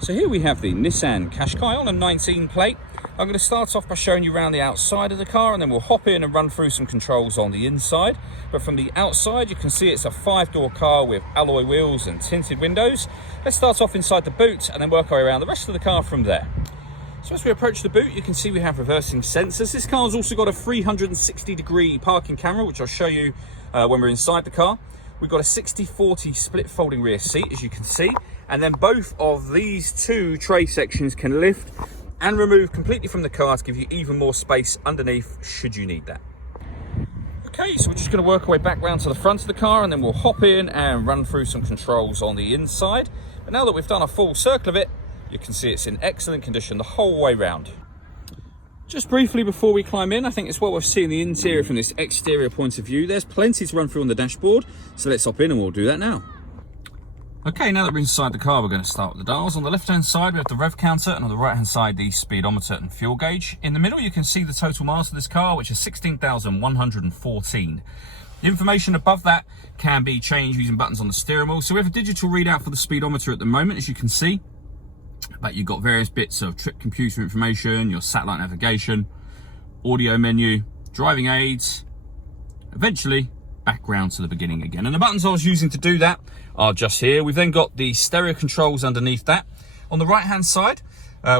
So here we have the Nissan Qashqai on a 19 plate. I'm going to start off by showing you around the outside of the car, and then we'll hop in and run through some controls on the inside. But from the outside, you can see it's a 5-door car with alloy wheels and tinted windows. Let's start off inside the boot and then work our way around the rest of the car from there. So as we approach the boot, you can see we have reversing sensors. This car's also got a 360-degree parking camera, which I'll show you when we're inside the car. We've got a 60/40 split folding rear seat, as you can see. And then both of these two tray sections can lift and remove completely from the car to give you even more space underneath should you need that. Okay, so we're just going to work our way back round to the front of the car, and then we'll hop in and run through some controls on the inside. But now that we've done a full circle of it, you can see it's in excellent condition the whole way round. Just briefly before we climb in, I think it's well worth seeing the interior from this exterior point of view. There's plenty to run through on the dashboard, so let's hop in and we'll do that now. Okay, now that we're inside the car, we're going to start with the dials. On the left-hand side, we have the rev counter, and on the right-hand side, the speedometer and fuel gauge. In the middle, you can see the total miles of this car, which is 16,114. The information above that can be changed using buttons on the steering wheel. So we have a digital readout for the speedometer at the moment, as you can see. But you've got various bits of trip computer information, your satellite navigation, audio menu, driving aids, eventually back round to the beginning again. And the buttons I was using to do that are just here. We've then got the stereo controls underneath that. On the right hand side,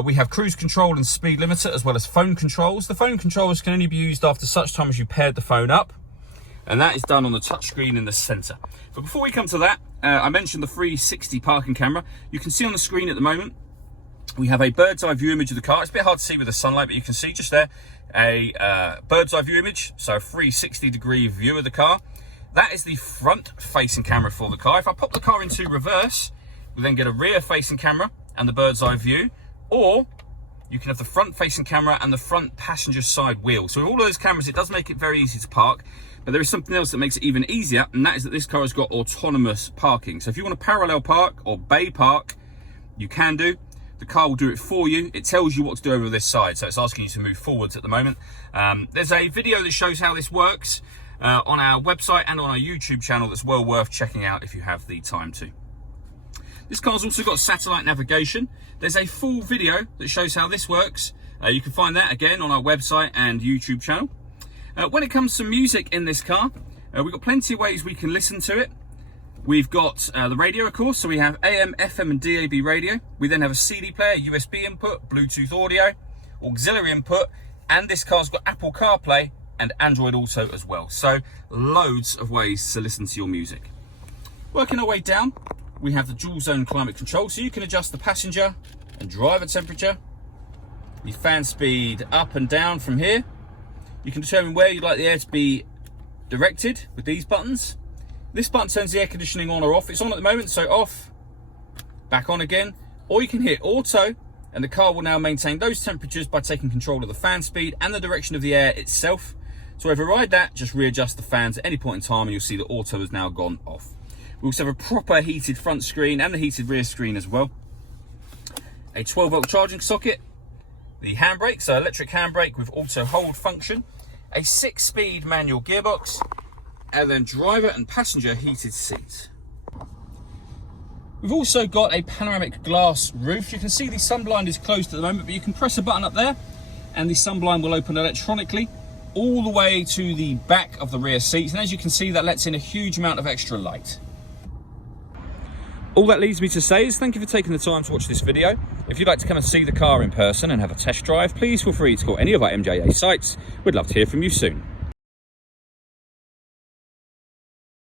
we have cruise control and speed limiter, as well as phone controls. The phone controls can only be used after such time as you paired the phone up, and that is done on the touchscreen in the center. But before we come to that, I mentioned the 360 parking camera. You can see on the screen at the moment, we have a bird's eye view image of the car. It's a bit hard to see with the sunlight, but you can see just there a bird's eye view image, so a 360-degree view of the car. That is the front-facing camera for the car. If I pop the car into reverse, we then get a rear-facing camera and the bird's eye view, or you can have the front-facing camera and the front passenger side wheel. So with all of those cameras, it does make it very easy to park, but there is something else that makes it even easier, and that is that this car has got autonomous parking. So if you want to parallel park or bay park, you can do. The car will do it for you. It tells you what to do over this side, so it's asking you to move forwards at the moment. There's a video that shows how this works on our website and on our YouTube channel that's well worth checking out if you have the time to. This car's also got satellite navigation. There's a full video that shows how this works. You can find that again on our website and YouTube channel. When it comes to music in this car, we've got plenty of ways we can listen to it. We've got the radio, of course, so we have AM, FM and DAB radio. We then have a CD player, USB input, Bluetooth audio, auxiliary input, and this car's got Apple CarPlay and Android Auto as well. So loads of ways to listen to your music. Working our way down, we have the dual zone climate control, so you can adjust the passenger and driver temperature, the fan speed up and down from here. You can determine where you'd like the air to be directed with these buttons. This button turns the air conditioning on or off. It's on at the moment, so off, back on again. Or you can hit auto, and the car will now maintain those temperatures by taking control of the fan speed and the direction of the air itself. So override that, just readjust the fans at any point in time, and you'll see that auto has now gone off. We also have a proper heated front screen and the heated rear screen as well. A 12-volt charging socket, the handbrake, so electric handbrake with auto hold function, a 6-speed manual gearbox, and then driver and passenger heated seats. We've also got a panoramic glass roof. You can see the sunblind is closed at the moment, but you can press a button up there and the sunblind will open electronically all the way to the back of the rear seats. And as you can see, that lets in a huge amount of extra light. All that leaves me to say is thank you for taking the time to watch this video. If you'd like to come and see the car in person and have a test drive, please feel free to call any of our MJA sites. We'd love to hear from you soon.